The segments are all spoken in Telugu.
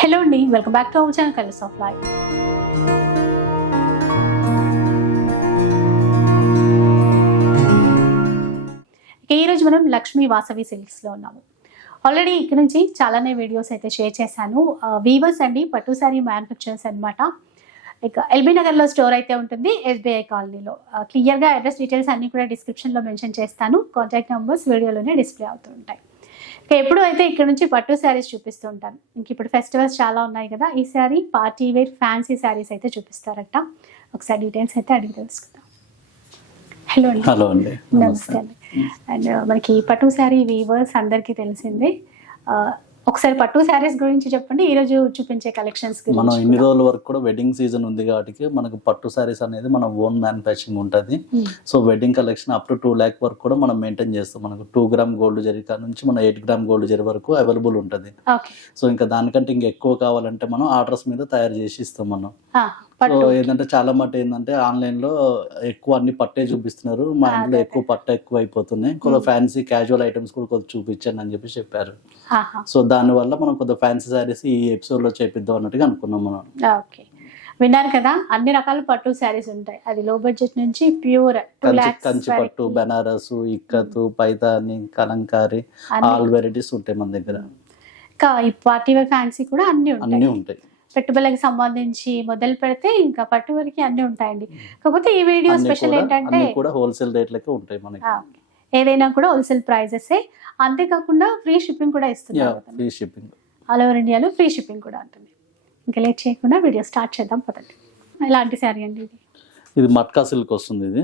హలో అండి welcome back to our channel colours of life. ఈ రోజు మనం లక్ష్మీ వాసవి సిల్క్స్లో ఉన్నాము. ఆల్రెడీ ఇక్కడ నుంచి చాలానే వీడియోస్ అయితే షేర్ చేశాను. వీవర్స్ అండి పట్టు శారీ మ్యానుఫ్యాక్చర్స్ అనమాట ఇక ఎల్బీ నగర్లో స్టోర్ అయితే ఉంటుంది ఎస్బీఐ కాలనీలో. క్లియర్గా అడ్రస్ డీటెయిల్స్ అన్నీ కూడా డిస్క్రిప్షన్లో మెన్షన్ చేస్తాను. కాంటాక్ట్ నెంబర్స్ వీడియోలోనే డిస్ప్లే అవుతూ ఉంటాయి. ఎప్పుడు అయితే ఇక్కడ నుంచి పట్టు శారీస్ చూపిస్తూ ఉంటాను ఇంక ఇప్పుడు ఫెస్టివల్స్ చాలా ఉన్నాయి కదా ఈ sari party wear fancy saris అయితే చూపిస్తారట. ఒకసారి డీటెయిల్స్ అయితే అడిగి తెలుసుకుందాం. హలో అండి. హలో అండి. నమస్తే అండి. అండ్ మనకి పట్టు శారీ వీవర్స్ అందరికీ తెలిసిందే. ఒకసారి పట్టు శారీస్ గురించి చెప్పండి. ఈ రోజు చూపించే కలెక్షన్స్ మనం ఇన్ని రోజుల వరకు కూడా వెడ్డింగ్ సీజన్ ఉంది కాబట్టి మనకు పట్టు సారీస్ అనేది మన ఓన్ మ్యానుఫ్యాక్చరింగ్ ఉంటుంది. So wedding collection up to two lakh వరకు కూడా మనం మెయింటైన్ చేస్తాం. మనకు టూ గ్రామ్ గోల్డ్ జరిగా నుంచి మన ఎయిట్ గ్రామ్ గోల్డ్ జరి వరకు అవైలబుల్ ఉంటుంది. సో ఇంకా దానికంటే ఇంకా ఎక్కువ కావాలంటే మనం ఆర్డర్స్ మీద తయారు చేసి ఇస్తాం మనం. సో ఏంటంటే చాలా మటు ఏంటంటే ఆన్లైన్లో ఎక్కువ అన్ని పట్టే చూపిస్తున్నారు. మా ఇంట్లో. ఎక్కువ పట్ట ఎక్కువ అయిపోతున్నాయి కొద్దిగా ఫ్యాన్సీ క్యాజువల్ ఐటమ్స్ కూడా కొద్దిగా చూపించండి అని చెప్పి చెప్పారు. సో దానివల్ల మనం కొద్దిగా ఫ్యాన్సీ సారీస్ ఈ ఎపిసోడ్లో చేపిద్దాం అన్నట్టుగా అనుకున్నాం మనం. ఓకే. విన్నారు కదా అన్ని రకాల పట్టు శారీస్ ఉంటాయి. అది లో బడ్జెట్ నుంచి ప్యూర్ కంచి కంచి పట్టు బెనారస్ ఇక్కతు పైతాని కలంకారి ఆల్ వెరైటీస్ ఉంటాయి మన దగ్గర. ఇంకా ఈ పార్టీ వేర్ ఫ్యాన్సీ కూడా అన్ని ఉంటాయి. అన్నీ ఉంటాయి. పెట్టుబడులకు సంబంధించి మొదలు పెడితే ఇంకా పట్టు వరకు అన్ని ఉంటాయండి. కాకపోతే ఈ వీడియో స్పెషల్ ఏంటంటే కూడా హోల్సేల్ రేట్లకే ఉంటాయి మనకి. ఏదైనా కూడా హోల్సేల్ ప్రైజెస్. అంతేకాకుండా ఫ్రీ షిప్పింగ్ కూడా ఇస్తున్నారు ఫ్రీ షిప్పింగ్. ఆల్ ఓవర్ ఇండియాలో ఫ్రీ షిప్పింగ్ కూడా ఉంటుంది ఇంకా లేట్ చేయకుండా వీడియో స్టార్ట్ చేద్దాం పదండి. ఎలాంటి శారీ అండి ఇది? ఇది మట్కా సిల్క్ వస్తుంది ఇది.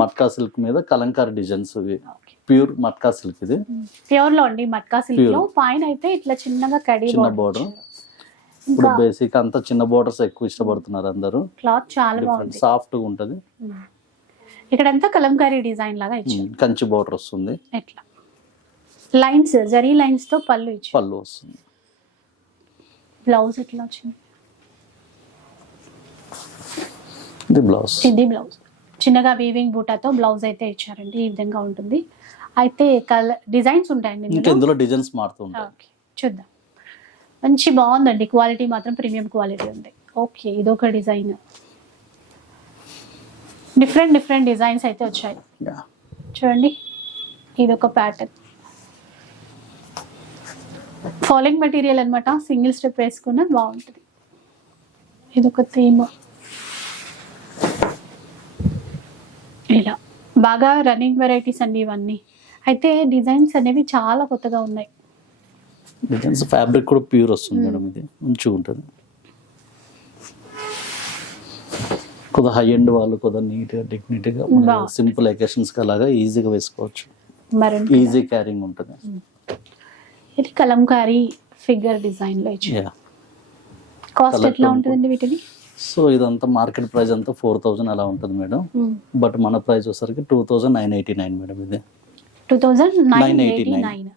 మట్కా సిల్క్ మీద కలంకారీ డిజైన్స్ ఇవి. ప్యూర్ మట్కా సిల్క్ ఇది. ప్యూర్లో అండి మట్కా సిల్క్లో పైన అయితే ఇట్లా చిన్నగా కడి చిన్న border. ఇప్పుడు బేసిక్ అంతా చిన్న బోర్డర్స్ ఎక్కువ ఇష్టపడుతున్నారు అందరూ. క్లాత్ చాలా బాగుంది. సాఫ్ట్గా ఉంటది. ఉమ్. ఇక్కడంతా కలంకారీ డిజైన్ లాగా ఇచ్చారు. కంచి బోర్డర్ వస్తుంది. ఎట్లా? లైన్స్ జరీ లైన్స్తో పళ్ళు ఇచ్చారు. పళ్ళు వస్తుంది. బ్లౌజ్ ఎట్లా వచ్చింది? ఇది బ్లౌజ్. ఇది బ్లౌజ్. చిన్నగా వీవింగ్ బూటాతో బ్లౌజ్ అయితే ఇచ్చారండి. ఈ విధంగా ఉంటుంది. అయితే కలర్ డిజైన్స్ ఉంటాయండి ఇందులో? డిజైన్స్ మారుతూ ఉంటాయి. చూద్దాం. మంచి బాగుందండి. క్వాలిటీ మాత్రం ప్రీమియం క్వాలిటీ ఉంది. ఓకే ఇదొక డిజైన్. డిఫరెంట్ డిఫరెంట్ డిజైన్స్ అయితే వచ్చాయి. చూడండి ఇదొక ప్యాటర్న్. ఫాలోయింగ్ మెటీరియల్ అన్నమాట. సింగిల్ స్టెప్ వేసుకున్న బాగుంటుంది. ఇదొక థీమ్. ఇలా. బాగా రన్నింగ్ వెరైటీస్ అండి ఇవన్నీ. అయితే డిజైన్స్ అనేవి చాలా కొత్తగా ఉన్నాయి. డిజైన్స్ ఫ్యాబ్రిక్ కూడా ప్యూర్ వస్తుంది మేడం ఇది. మంచిగా ఉంటుంది. కొద్దిగా హై ఎండ్ వాళ్ళు కొద్దిగా నీట్గా డిగ్నిటీగా బాగుంది. సింపుల్ ఎకేషన్స్కి అలాగా ఈజీగా వేసుకోవచ్చు. ఈజీ క్యారింగ్ ఉంటుంది. ఇది కలంకారీ ఫిగర్ డిజైన్ కాస్ట్ ఎట్లా ఉంటుందండి వీటిని సో ఇదంతా మార్కెట్ ప్రైస్ అంతా ఫోర్ థౌజండ్ అలా ఉంటుంది మేడం. బట్ మన ప్రైస్ వచ్చేసరికి two thousand nine eighty nine madam ఇది. Two thousand nine eighty 989. Nine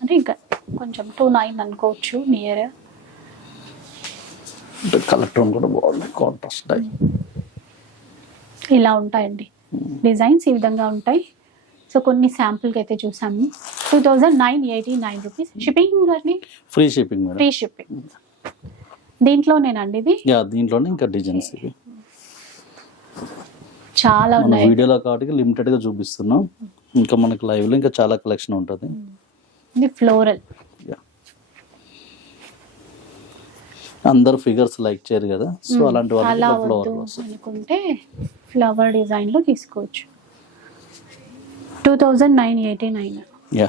అంటే ఇంకా కొంచెం టూ నైన్ అనుకోవచ్చు నియర్ కలర్ టోన్ కూడా బాగుంది కాంట్రాస్ట్ ఇలా ఉంటాయండి. డిజైన్స్ ఈ విధంగా ఉంటాయి. సో కొన్ని శాంపుల్కి అయితే చూసాము. Two thousand nine eighty nine rupees. Shipping అండి ఫ్రీ షిప్పింగ్ ఫ్రీ షిప్పింగ్ దీంట్లోనేనండి ఇది? దీంట్లోనే ఇంకా డిజైన్స్ ఇవి. చాలా ఉన్నాయి. వీడియోలో కాబట్టి లిమిటెడ్గా చూపిస్తున్నాం. ఇంకా మనకి లైవ్లో ఇంకా చాలా కలెక్షన్ ఉంటుంది. ఇది ఫ్లోరల్ Yeah. అందరు ఫిగర్స్ లైక్ చేయరు కదా? సో అలాంటి అలా వాళ్ళకి ఫ్లవర్ వద్దు అనుకుంటే ఫ్లవర్ డిజైన్లో తీసుకోవచ్చు. Two thousand nine eighty nine yeah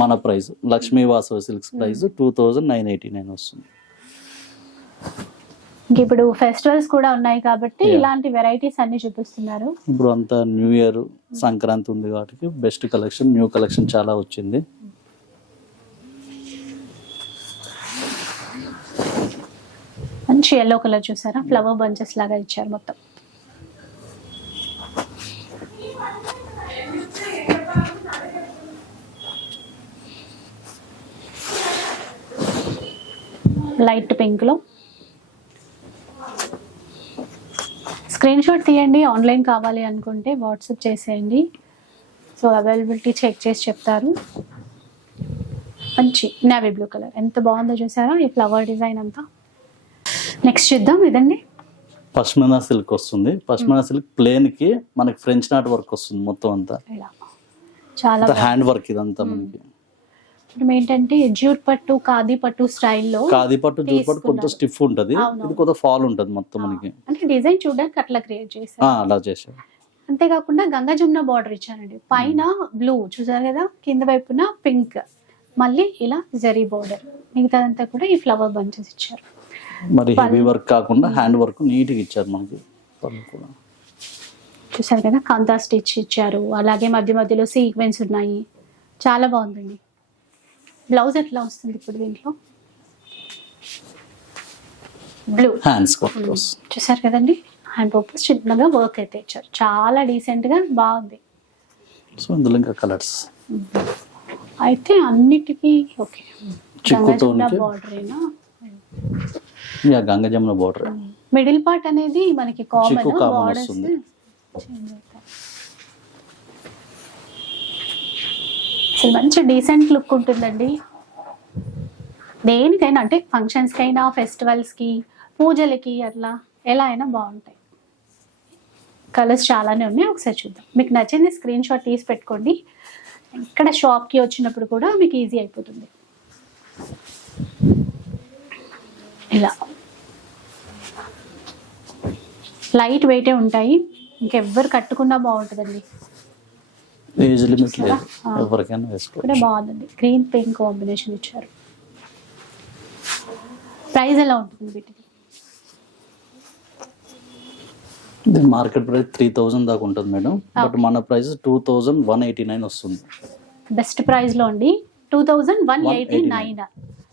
మన price. Lakshmi Vasavi silks price two thousand nine eighty nine వస్తుంది. ఇంక ఇప్పుడు ఫెస్టివల్స్ కూడా ఉన్నాయి కాబట్టి Yeah. ఇలాంటి వెరైటీస్ అన్ని చూపిస్తున్నారు. ఇప్పుడు అంతా న్యూ ఇయర్ సంక్రాంతి ఉంది కాబట్టి బెస్ట్ కలెక్షన్ న్యూ కలెక్షన్ చాలా వచ్చింది. మంచి ఎల్లో కలర్ చూసారా? ఫ్లవర్ బంచెస్ లాగా ఇచ్చారు మొత్తం. లైట్ పింక్లో. స్క్రీన్ షాట్ తీయండి ఆన్లైన్ కావాలి అనుకుంటే వాట్సాప్ చేసేయండి. సో అవైలబిలిటీ చెక్ చేసి చెప్తారు. మంచి నేవీ బ్లూ కలర్ ఎంత బాగుందో చూసారా? ఈ ఫ్లవర్ డిజైన్ అంతా. నెక్స్ట్ చూద్దాం ఇదండి పష్మినా సిల్క్ వస్తుంది. పష్మినా సిల్క్ ప్లేన్కి మనకి ఫ్రెంచ్ నాట్ వర్క్ వస్తుంది మొత్తం అంతా. చాలా హ్యాండ్ వర్క్ ఇదంతా మనకి. మనం ఏంటంటే జూట్ పట్టు ఖాదీ పట్టు స్టైల్లో కాది పట్టు జూట్ పట్టు కొంత. స్టిఫ్ ఉంటది. ఇది కొంత ఫాల్ ఉంటది మొత్తం మనకి. అంటే డిజైన్ చూడడానికి అట్లా క్రియేట్ చేశారు. అలా చేసాం అంతేకాకుండా గంగా జమున బార్డర్ ఇచ్చారండి. పైన బ్లూ చూసారు కదా? కింద వైపున పింక్ మళ్ళీ ఇలా జరీ బార్డర్ మిగతాదంతా కూడా ఈ ఫ్లవర్ బంచెస్ ఇచ్చారు. మరి హెవీ వర్క్ కాకుండా హ్యాండ్ వర్క్ నీట్గా ఇచ్చారు మనకి కూడా. చూసారు కదా కాంతా స్టిచ్ ఇచ్చారు. అలాగే మధ్య మధ్యలో సీక్వెన్స్ ఉన్నాయి. చాలా బాగుందండి. బ్లౌజ్ ఎట్లా వస్తుంది ఇప్పుడు దీంట్లో? బ్లూ హ్యాండ్స్ చూసారు కదండి? హ్యాండ్ పర్పస్ చిన్నగా వర్క్ అయితే ఇచ్చారు. చాలా డీసెంట్గా బాగుంది. సో ఇందులో ఇంకా కలర్స్ అయితే అన్నిటికీ ఓకే. బార్డర్ అయినా Ganga Jamuna border middle part అనేది మనకి కామన్ చిక్కు వస్తుంది. అసలు మంచి డీసెంట్ లుక్ ఉంటుందండి. దేనికైనా అంటే ఫంక్షన్స్కైనా ఫెస్టివల్స్కి పూజలకి అట్లా ఎలా అయినా బాగుంటాయి. కలర్స్ చాలానే ఉన్నాయి ఒకసారి చూద్దాం. మీకు నచ్చింది స్క్రీన్ షాట్ తీసి పెట్టుకోండి. ఇక్కడ షాప్కి వచ్చినప్పుడు కూడా మీకు ఈజీ అయిపోతుంది. ఇలా. లైట్ వెయిటే ఉంటాయి. ఇంకెవ్వరు కట్టుకున్నా బాగుంటుందండి. ఏజ్ లిమిట్ లేదు. ఆ. ఎవరికైనా కూడా వేసుకోవచ్చు బాగుందండి. గ్రీన్ పింక్ కాంబినేషన్ ఇచ్చారు. ప్రైస్ ఎలా ఉంటుంది వీటికి మార్కెట్ ప్రైస్ త్రీ థౌజండ్ దాకా ఉంటుంది మేడం. బట్ మన price two thousand one eighty nine వస్తుంది. బెస్ట్ ప్రైస్లో అండి. Two thousand one eighty nine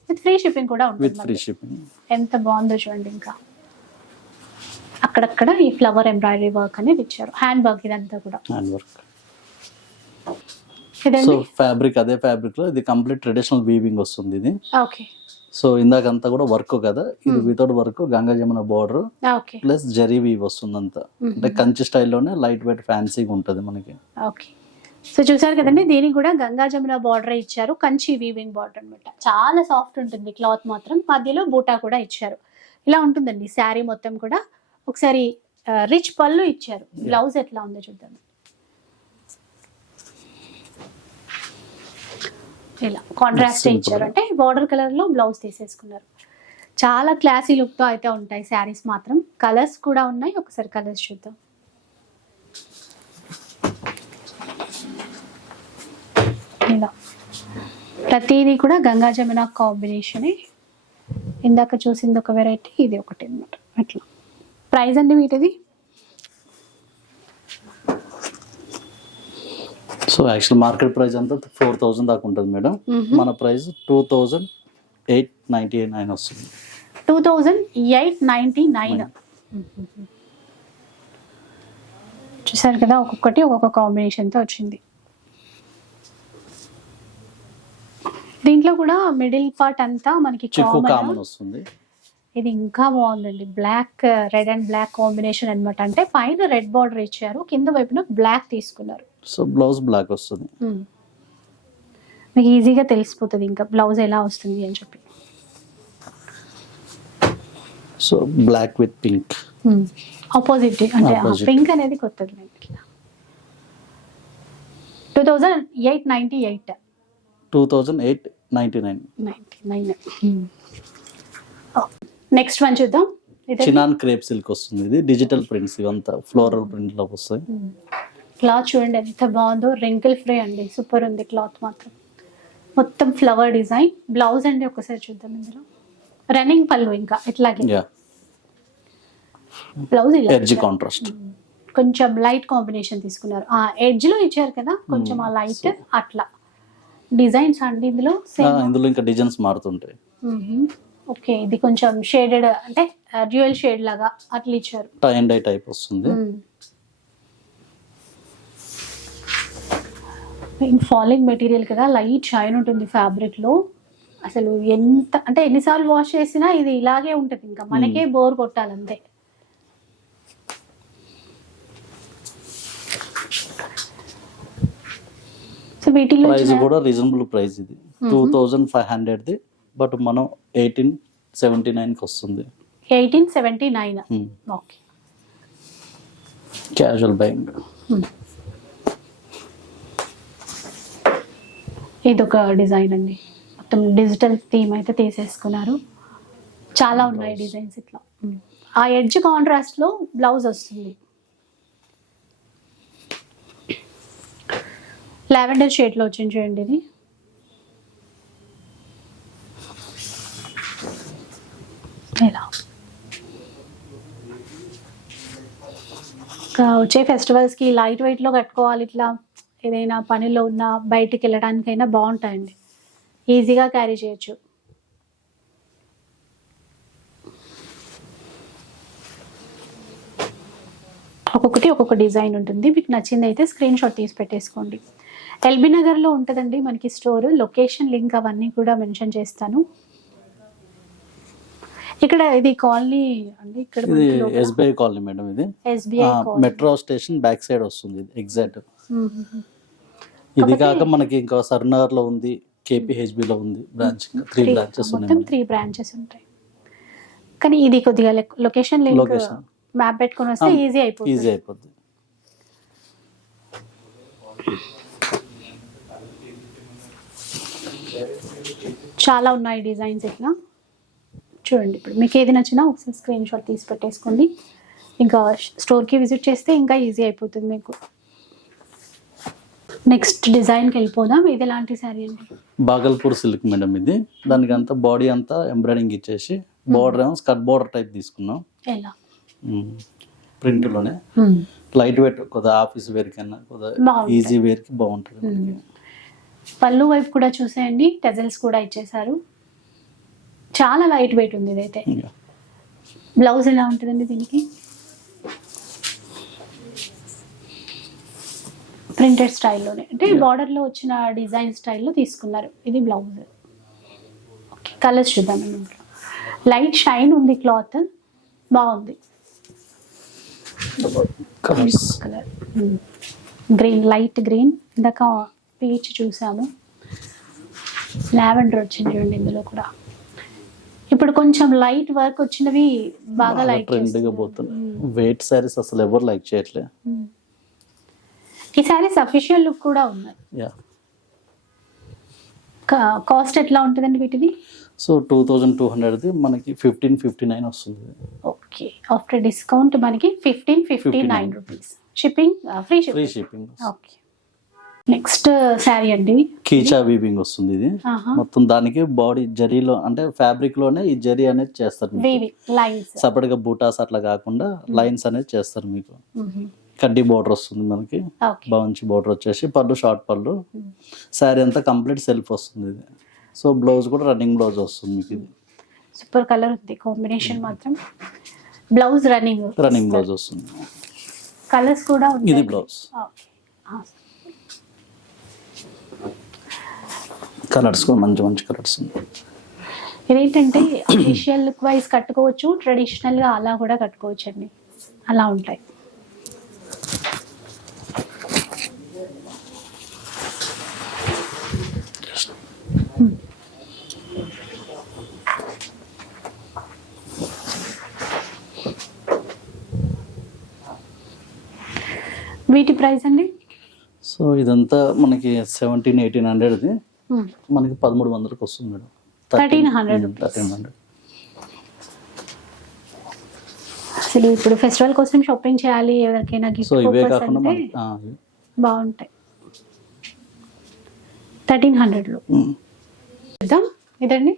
with free shipping కూడా విత్ ఉంటుంది ఫ్రీ మనకి. షిప్పింగ్. ఎంత బాగుందో చూడండి ఇంకా. అక్కడక్కడ ఈ ఫ్లవర్ ఎంబ్రాయిడరీ వర్క్ అనేది ఇచ్చారు. హ్యాండ్ వర్క్ ఇదంతా కూడా. Hand work. సో ఫ్యాబ్రిక్ అదే ఫ్యాబ్రిక్లో ఇది కంప్లీట్ ట్రెడిషనల్ వీవింగ్ వస్తుంది ఇది. ఓకే. సో ఇందాకంతా కూడా వర్క్ కదా? ఇది without work Ganga Jamuna border. Okay. Plus zari weave వస్తుంది అంతా అంటే కంచి స్టైల్లోనే లైట్ వెయిట్ ఫ్యాన్సీగా ఉంటుంది మనకి. ఓకే. సో చూసారు కదండి దీనికి కూడా గంగా జమున బార్డర్ ఇచ్చారు. కంచి వీవింగ్ బార్డర్ అన్నమాట. చాలా సాఫ్ట్ ఉంటుంది క్లాత్ మాత్రం. మధ్యలో బూటా కూడా ఇచ్చారు. ఇలా ఉంటుందండి శారీ మొత్తం కూడా. ఒకసారి రిచ్ పళ్ళు ఇచ్చారు. బ్లౌజ్ ఎట్లా ఉందో చూద్దాం. ఇలా కాంట్రాస్ట్. ఇచ్చారు. అంటే బార్డర్ కలర్లో బ్లౌజ్ తీసేసుకున్నారు. చాలా క్లాసీ లుక్తో అయితే ఉంటాయి శారీస్ మాత్రం. కలర్స్ కూడా ఉన్నాయి. ఒకసారి కలర్స్ చూద్దాం ఇలా ప్రతిదీ కూడా గంగా జమున కాంబినేషనే ఇందాక చూసింది ఒక వెరైటీ ఇది ఒకటి అన్నమాట. అట్లా. ప్రైస్ అండి వీటిది సో యాక్చువల్ మార్కెట్ ప్రైస్ అంతా ఫోర్ థౌజండ్ దాకా ఉంటుంది మేడం. మన price two thousand eight ninety nine వస్తుంది. Two thousand eight ninety nine చూసారు కదా ఒక్కొక్కటి ఒక్కొక్క కాంబినేషన్తో వచ్చింది. దీంట్లో కూడా మిడిల్ పార్ట్ అంతా మనకి చిక్కు కామన్ కామన్ వస్తుంది. ఇది ఇంకా బాగుందండి. Black red and black combination అన్నమాట. అంటే పైన రెడ్ బార్డర్ ఇచ్చారు కింద వైపున బ్లాక్ తీసుకున్నారు. సో బ్లౌజ్ బ్లాక్ వస్తుంది. మ్మ్. మీకు ఈజీగా తెలిసిపోతుంది ఇంకా బ్లౌజ్ ఎలా వస్తుంది అని చెప్పి. So black with pink opposite అంటే. పింక్ అనేది కొత్తది two thousand eight ninety eight two thousand eight ninety nine. Next one చూద్దాం. చినాన్ క్రేప్ సిల్క్ వస్తుంది ఇది. డిజిటల్ ప్రింట్స్ ఇవంతా ఫ్లోరల్ ప్రింట్లో వస్తాయి క్లాత్ చూడండి ఎంత బాగుందో. రెంకిల్ ఫ్రీ అండి. సూపర్ ఉంది క్లాత్ మాత్రం. మొత్తం ఫ్లవర్ డిజైన్. బ్లౌజ్ అండి ఒకసారి చూద్దాం ఇందులో. రన్నింగ్ పళ్ళు ఇంకా ఇట్లాగే. Blouse edge. కాంట్రాస్ట్ కొంచెం లైట్ కాంబినేషన్ తీసుకున్నారు. ఆ ఎడ్జ్లో ఇచ్చారు కదా. కొంచెం ఆ లైట్ అట్లా. డిజైన్స్ అండి ఇందులో? సేమ్ ఇందులో ఇంకా డిజైన్స్ మారుతుంటాయి. ఓకే ఇది కొంచెం షేడెడ్ అంటే డ్యూయల్ షేడ్ లాగా అట్లా ఇచ్చారు. టై అండ్ డై టైప్ వస్తుంది. ఫాలింగ్ మెటీరియల్ కదా లైట్ షైన్ ఉంటుంది ఫ్యాబ్రిక్లో అసలు ఎంత అంటే ఎన్నిసార్లు వాష్ చేసినా ఇది ఇలాగే ఉంటుంది ఇంకా మనకే బోర్ కొట్టాలంతే. సో ప్రైస్ కూడా రీజనబుల్ ప్రైస్ ఇది. టూ థౌజండ్ ఫైవ్ హండ్రెడ్ది బట్ మనం ఎయిటీన్ సెవెంటీ నైన్కి వస్తుంది. Eighteen seventy nine okay casual buying ఇది ఒక డిజైన్ అండి. మొత్తం డిజిటల్ థీమ్ అయితే తీసేసుకున్నారు. చాలా ఉన్నాయి డిజైన్స్ ఇట్లా. ఆ ఎడ్జ్ కాంట్రాస్ట్లో బ్లౌజ్ వస్తుంది. లావెండర్ షేడ్లో వచ్చింది చూడండి ఇది. ఇలా. ఇంకా వచ్చే ఫెస్టివల్స్కి లైట్ వెయిట్లో కట్టుకోవాలి ఇట్లా. ఏదైనా పనిలో ఉన్న బయటికి వెళ్ళడానికైనా బాగుంటాయండి. ఈజీగా క్యారీ చేయొచ్చు. ఒక్కొక్కటి ఒక్కొక్క డిజైన్ ఉంటుంది. మీకు నచ్చింది అయితే స్క్రీన్ షాట్ తీసి పెట్టేసుకోండి. ఎల్బీ నగర్లో ఉంటుందండి మనకి స్టోర్ లొకేషన్ లింక్ అవన్నీ కూడా మెన్షన్ చేస్తాను. ఇక్కడ ఇది కాలనీ అండి ఇక్కడ ఎస్బీఐ కాలనీ మేడం ఇది. SBI metro station back side వస్తుంది ఎగ్జాక్ట్. ఇది కాక మనకి ఇంకా సర్నగర్లో ఉంది KPHB లో ఉంది బ్రాంచ్ త్రీ బ్రాంచెస్ ఉన్నాయి త్రీ బ్రాంచెస్ ఉంటాయి. కానీ ఇది కొద్దిగా లొకేషన్ లింక్. మ్యాప్ పెట్టుకొని వస్తే ఈజీ అయిపోతుంది. ఈజీ అయిపోద్ది. చాలా ఉన్నాయి డిజైన్స్ ఇట్లా. చూడండి ఇప్పుడు మీకు ఏది నచ్చినా ఒకసారి స్క్రీన్ షాట్ తీసి పెట్టేసుకోండి. ఇంకా స్టోర్కి విజిట్ చేస్తే ఇంకా ఈజీ అయిపోతుంది మీకు. నెక్స్ట్ డిజైన్కి వెళ్ళిపోదాం. ఇది ఎలాంటి శారీ అండి? బాగల్పూర్ సిల్క్ మేడం ఇది. దానికి అంతా బాడీ అంతా ఎంబ్రాయిడింగ్ ఇచ్చేసి బార్డర్ ఏమో స్కర్ట్ బార్డర్ టైప్ తీసుకున్నాం. ఎలా? ప్రింట్లోనే. లైట్ వెయిట్ కొద్దిగా ఆఫీస్ వేర్ కన్నా కొద్దిగా. ఈజీ వేర్కి బాగుంటుంది. పళ్ళు వైపు కూడా చూసేయండి టెజల్స్ కూడా ఇచ్చేసారు చాలా లైట్ వెయిట్ ఉంది ఇదైతే. బ్లౌజ్ ఎలా ఉంటుందండి దీనికి? ప్రింటెడ్ స్టైల్లోనే. అంటే బార్డర్లో వచ్చిన డిజైన్ స్టైల్లో తీసుకున్నారు. ఇది బ్లౌజ్. కలర్స్ చూద్దాం ఇంట్లో. లైట్ షైన్ ఉంది క్లాత్. బాగుంది. కలర్ గ్రీన్ లైట్ గ్రీన్ ఇందాక పీచ్ చూసాము. లావెండర్ వచ్చింది చూడండి ఇందులో కూడా. ఇప్పుడు కొంచెం లైట్ వర్క్ వచ్చినవి బాగా లైట్ ట్రెండ్గా పోతున్నాయి. వెయిట్ సారీస్ అసలు ఎవరు లైక్ చేయట్లే. ఈ సారీస్ అఫీషియల్ లుక్ కూడా ఉన్నాయి. కాస్ట్ ఎట్లా ఉంటుందండి వీటిది? సో టూ థౌజండ్ టూ హండ్రెడ్ది మనకి ఫిఫ్టీన్ ఫిఫ్టీ నైన్ వస్తుంది. ఓకే ఆఫ్టర్ డిస్కౌంట్ మనకి fifteen fifty nine 59 rupees shipping free free shipping shipping okay next sari అండి. కీచా వీవింగ్ వస్తుంది ఇది. మొత్తం దానికి బాడీ జరీలో అంటే ఫ్యాబ్రిక్లోనే ఈ జరీ అనేది చేస్తారు సపరేట్గా బూటాస్ అట్లా కాకుండా లైన్స్ అనేది చేస్తారు మీకు. కడ్డీ బార్డర్ వస్తుంది మనకి. బాగుంచి బార్డర్ వచ్చేసి పళ్ళు షార్ట్ పళ్ళు. శారీ అంతా కంప్లీట్ సెల్ఫ్ వస్తుంది ఇది. సో బ్లౌజ్ కూడా రన్నింగ్ బ్లౌజ్ వస్తుంది మీకు ఇది. సూపర్ కలర్ ఉంది కాంబినేషన్ మాత్రం. Blouse running. రన్నింగ్ బ్లౌజ్ వస్తుంది. కలర్స్ కూడా ఇది బ్లౌజ్ ఓకే ఆ, కలర్స్ కూడా మంచి మంచి కలర్స్ ఇదేంటంటే అఫీషియల్ లుక్ వైజ్ కట్టుకోవచ్చు ట్రెడిషనల్గా అలా కూడా కట్టుకోవచ్చు అండి అలా ఉంటాయి. వీటి ప్రైస్ అండి? సో ఇదంతా మనకి సెవెంటీన్ ఎయిటీన్ హండ్రెడ్ది. మనకి పదమూడు వందలకు వస్తుంది మేడం. 1300 rupees. థర్టీన్ హండ్రెడ్ అసలు ఇప్పుడు ఫెస్టివల్ కోసం షాపింగ్ చేయాలి ఎవరికైనా సో గిఫ్ట్ ఇవే పర్పస్ కాకుండా ఇవి. బాగుంటాయి. థర్టీన్ హండ్రెడ్లో ఉమ్. చూద్దాం ఇదండి.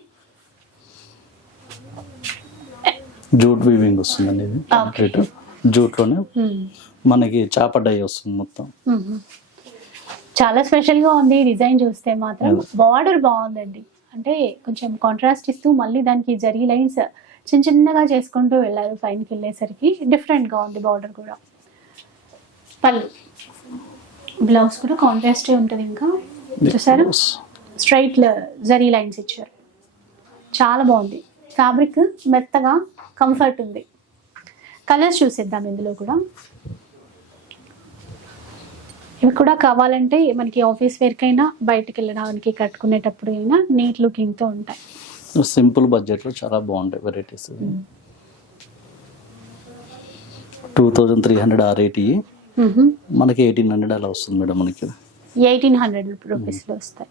జూట్ వీవింగ్ వస్తుందండి ఇది. జూట్లోనే మ్మ్. మనకి చాప డై వస్తుంది మొత్తం. చాలా స్పెషల్గా ఉంది ఈ డిజైన్ చూస్తే మాత్రం. బార్డర్ బాగుందండి. అంటే కొంచెం కాంట్రాస్ట్ ఇస్తూ మళ్ళీ దానికి జరీ లైన్స్ చిన్న చిన్నగా చేసుకుంటూ వెళ్ళారు పైనకి వెళ్ళేసరికి. డిఫరెంట్గా ఉంది బార్డర్ కూడా. పళ్ళు. బ్లౌజ్ కూడా కాంట్రాస్టే ఉంటుంది ఇంకా. చూసారా? స్ట్రైట్ జరీ లైన్స్ ఇచ్చారు. చాలా బాగుంది. ఫ్యాబ్రిక్ మెత్తగా కంఫర్ట్ ఉంది. కలర్స్ చూసేద్దాం ఇందులో కూడా. ఇవి కూడా కావాలంటే మనకి ఆఫీస్ వేర్కైనా బయటికి వెళ్ళడానికి కట్టుకునేటప్పుడు అయినా నీట్ లుకింగ్తో ఉంటాయి. సింపుల్ బడ్జెట్లో చాలా బాగుంటాయి varieties two thousand three hundred or eighty మనకి ఎయిటీన్ హండ్రెడ్ అలా వస్తుంది మేడం మనకి. ఎయిటీన్ హండ్రెడ్ రూపీస్లో వస్తాయి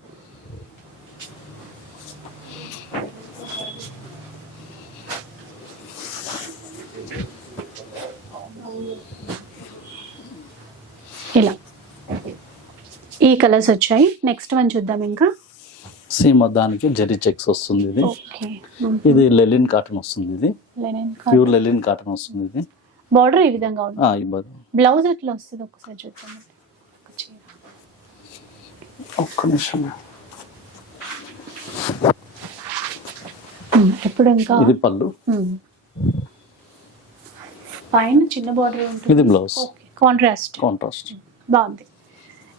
ఇలా ఈ కలర్స్ వచ్చాయి. నెక్స్ట్ వన్ చూద్దాం ఇంకా. సేమ్ దానికి జెరీ చెక్స్ వస్తుంది ఇది. ఓకే ఇది లెలిన్ కాటన్ వస్తుంది ఇది. లెనిన్ ప్యూర్ లెలిన్ కాటన్ వస్తుంది ఇది. బార్డర్ ఈ విధంగా ఉంటుంది ఆ, ఇవ్వదు బ్లౌజ్ ఎట్లా వస్తుంది ఒకసారి చూద్దాం. ఒక్క నిమిషం. ఉమ్, ఇప్పుడు ఇంకా? ఇది పళ్ళు. పైన చిన్న బార్డర్ ఉంటుంది. ఇది బ్లౌజ్ ఓకే కాంట్రాస్ట్ కాంట్రాస్ట్ బాగుంది.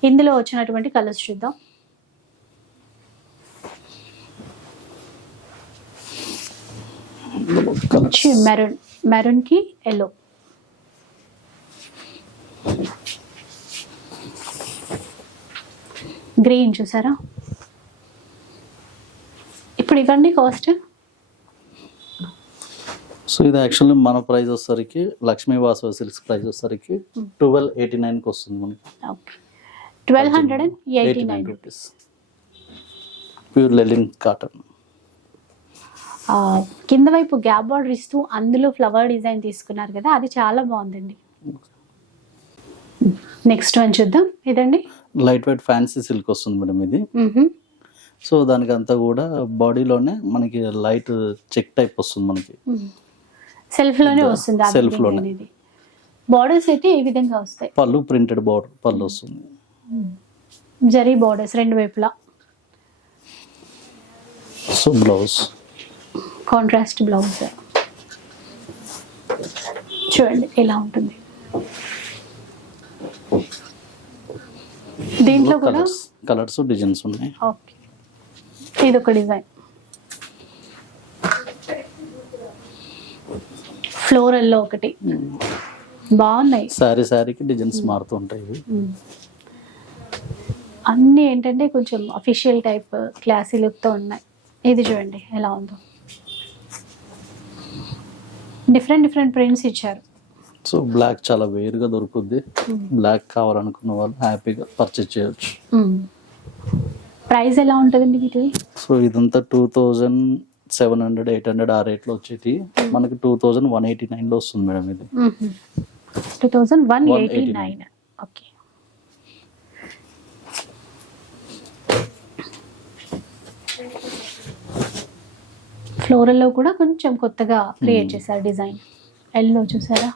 ఇందులో వచ్చినటువంటి కలర్స్ చూద్దాం. మెరూన్ మెరూన్కి ఎల్లో గ్రీన్ చూసారా? ఇప్పుడు ఇవ్వండి కాస్ట్ సో ఇది యాక్చువల్లీ మన ప్రైస్ వచ్చేసరికి లక్ష్మీ వాసవ సిల్క్స్ ప్రైస్ వచ్చేసరికి ట్వెల్వ్ ఎయిటీ నైన్కి వస్తుంది మనకి. Okay twelve hundred and eighty nine rupees pure linen cotton కింద వైపు గ్యాప్ బార్డర్ ఇస్తూ అందులో ఫ్లవర్ డిజైన్ తీసుకున్నారు కదా అది చాలా బాగుందండి. నెక్స్ట్ వన్ చూద్దాం. ఇదండి? లైట్ వెయిట్ ఫ్యాన్సీ సిల్క్ వస్తుంది మేడం ఇది. సో దానికి అంతా కూడా బాడీలోనే మనకి లైట్ చెక్ టైప్ వస్తుంది మనకి. సెల్ఫ్లోనే వస్తుంది సెల్ఫ్లోనే. బార్డర్స్ అయితే ఈ విధంగా వస్తాయి? పళ్ళు ప్రింటెడ్ బార్డర్ పళ్ళు వస్తుంది. జరీ బార్డర్స్ రెండు వైపులా. సో బ్లౌజ్ కాంట్రాస్ట్ బ్లౌజ్ చూడండి ఎలా ఉంటుంది. దీంట్లో కూడా కలర్స్ డిజైన్స్ ఉన్నాయి. ఓకే ఇది ఒక డిజైన్. ఫ్లోరల్లో ఒకటి. బాగున్నాయి. శారీ శారీకి డిజైన్స్ మారుతూ ఉంటాయి అన్నీ ఏంటంటే కొంచెం అఫీషియల్ టైప్ క్లాసీ లుక్తో ఉన్నాయి. ఇది చూడండి ఎలా ఉందో. డిఫరెంట్ డిఫరెంట్ ప్రింట్స్ ఇచ్చారు. సో బ్లాక్ చాలా వేరుగా దొరుకుద్ది. బ్లాక్ కావాలనుకున్న వాళ్ళు హ్యాపీగా పర్చేజ్ చేయొచ్చు. ప్రైస్ ఎలా ఉంటుందండి వీటిది? సో ఇదంతా two thousand seven hundred eight hundred ఆ రేట్లో వచ్చేటి. మనకి టూ థౌజండ్ వన్ ఎయిటీ నైన్లో వస్తుంది మేడం ఇది. Two thousand one eighty 189. Nine okay ఫ్లోరల్లో కూడా కొంచెం కొత్తగా క్రియేట్ చేశారు డిజైన్. ఎల్లో చూసారా?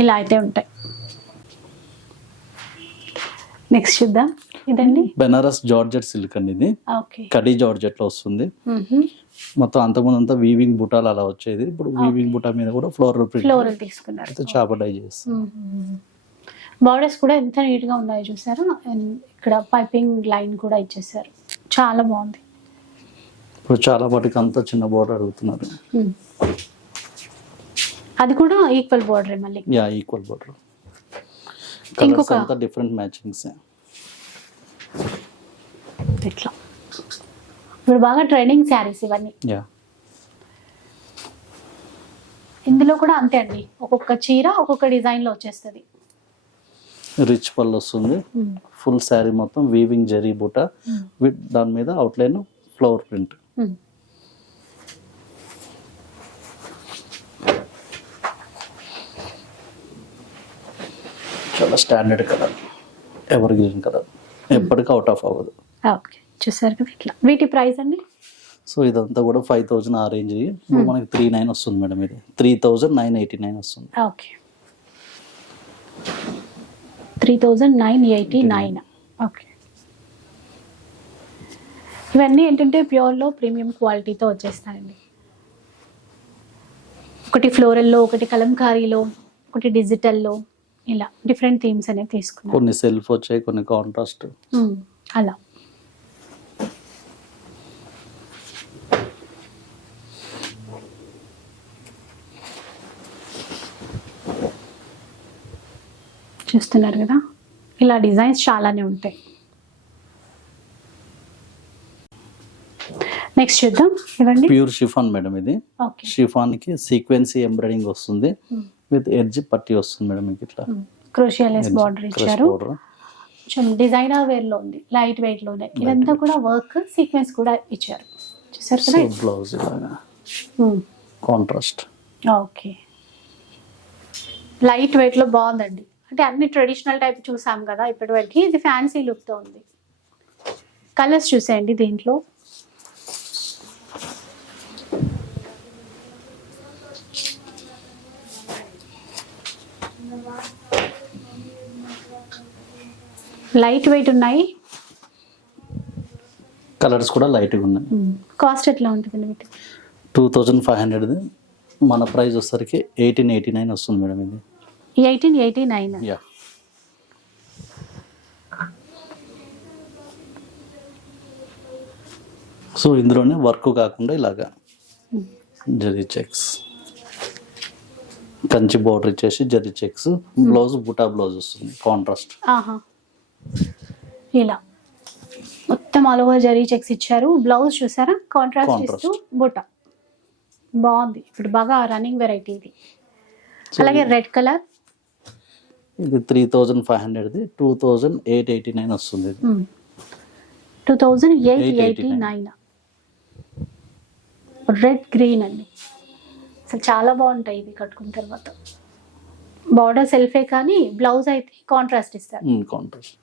ఇలా అయితే ఉంటాయి. నెక్స్ట్ చూద్దాం. ఇదండి? బెనారస్ జార్జెట్ సిల్క్ అండి ఇది. కడీ జార్జెట్లో వస్తుంది. మొత్తం అంతకుముందు అంతా వీవింగ్ బుటాలు అలా వచ్చేది. ఇప్పుడు వీవింగ్ బుటా మీద కూడా ఫ్లోరల్ ప్రింట్ ఫ్లోరల్ తీసుకున్నారు. చాప డై చేస్తాం బార్డర్స్ కూడా ఎంత నీట్గా ఉన్నాయో చూసారా? ఇక్కడ పైపింగ్ లైన్ కూడా ఇచ్చేసారు. చాలా బాగుంది. ఇప్పుడు చాలా వాటికి అంతా చిన్న బోర్డర్ అడుగుతున్నారు. అది కూడా ఈక్వల్ బార్డర్ మళ్ళీ? యా ఈక్వల్ బోర్డర్ కలర్స్ అంతా డిఫరెంట్ మ్యాచింగ్స్ ఇట్లా. ఇప్పుడు బాగా ట్రెండింగ్ శారీస్ ఇవన్నీ. యా ఇందులో కూడా అంతే అండి. ఒక్కొక్క చీర ఒక్కొక్క డిజైన్లో వచ్చేస్తుంది. రిచ్ పళ్ళు వస్తుంది. ఫుల్ శారీ మొత్తం వీవింగ్ జరీ బుట్ట విత్ దాని మీద అవుట్లైన్ ఫ్లవర్ ప్రింట్ చాలా standard colour evergreen colour ఎప్పటికీ అవుట్ ఆఫ్ అవ్వదు. ఓకే చూసారు కదా ఇట్లా. వీటి ప్రైస్ అండి? సో ఇదంతా కూడా ఫైవ్ థౌజండ్ ఆ రేంజ్ ఇప్పుడు మనకి త్రీ నైన్ వస్తుంది మేడం ఇది. Three thousand nine eighty nine వస్తుంది. Okay three thousand nine eighty nine okay ఇవన్నీ ఏంటంటే ప్యూర్లో ప్రీమియం క్వాలిటీతో వచ్చేస్తాయండి. ఒకటి ఫ్లోరల్లో ఒకటి కలంకారీలో ఒకటి డిజిటల్లో ఇలా డిఫరెంట్ థీమ్స్ అనేవి తీసుకున్నాం కొన్ని సెల్ఫ్ వచ్చాయి కొన్ని కాంట్రాస్ట్ అలా. చూస్తున్నారు కదా? ఇలా డిజైన్స్ చాలానే ఉంటాయి. నెక్స్ట్ చూద్దాం. ఇవ్వండి. ప్యూర్ షిఫాన్ మేడం ఇది. షిఫాన్కి సీక్వెన్సీ ఎంబ్రాయిడింగ్ వస్తుంది. విత్ ఎడ్జ్ పట్టి వస్తుంది మేడం మీకు ఇట్లా. క్రోషియలెస్ బార్డర్ ఇచ్చారు. కొంచెం డిజైనర్ వేర్లో ఉంది లైట్ వెయిట్లోనే ఇదంతా కూడా వర్క్ సీక్వెన్స్ కూడా ఇచ్చారు. చూసారు కదా? బ్లౌజ్ ఇలాగా. Contrast okay. లైట్ వెయిట్లో బాగుందండి. అంటే అన్ని ట్రెడిషనల్ టైప్ చూసాం కదా ఇప్పటి వరకు. ఇది ఫ్యాన్సీ లుక్తో ఉంది. కలర్స్ చూసేయండి దీంట్లో. లైట్ వెయిట్ ఉన్నాయి. కలర్స్ కూడా లైట్గా ఉన్నాయి. కాస్ట్ ఎట్లా ఉంటుంది వీటి టూ థౌజండ్ ఫైవ్ హండ్రెడ్ మన ప్రైస్ వచ్చేసరికి ఎయిటీన్ ఎయిటీ నైన్ వస్తుంది మేడం ఇది. Eighteen eighty nine yeah so ఇందులోనే వర్క్ కాకుండా ఇలాగా జరీ చెక్స్ కంచి బార్డర్ ఇచ్చేసి జరీ చెక్స్ బ్లౌజ్ బుటా బ్లౌజ్ వస్తుంది. కాంట్రాస్ట్ ఆహా. ఇలా మొత్తం ఆల్ ఓవర్ జరీ చెక్స్ ఇచ్చారు. బ్లౌజ్ చూసారా? కాంట్రాస్ట్. ఇస్తూ బుట్ట. బాగుంది. ఇప్పుడు బాగా రన్నింగ్ వెరైటీ ఇది. అలాగే రెడ్ కలర్ ఇది three thousand five హండ్రెడ్ది two thousand eight eighty nine వస్తుంది ఇది. Two thousand eight 889. Eighty nine red green అండి. అసలు చాలా బాగుంటాయి ఇవి కట్టుకున్న తర్వాత. బార్డర్ సెల్ఫే కానీ బ్లౌజ్ అయితే కాంట్రాస్ట్ ఇస్తారు. కాంట్రాస్ట్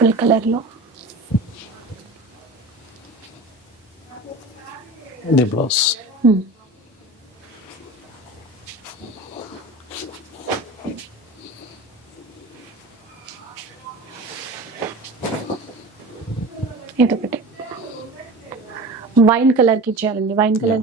పర్పుల్ కలర్లో. ఇది బ్లౌజ్. ఇదొకటి వైన్ కలర్కి ఇచ్చారండి. Wine colour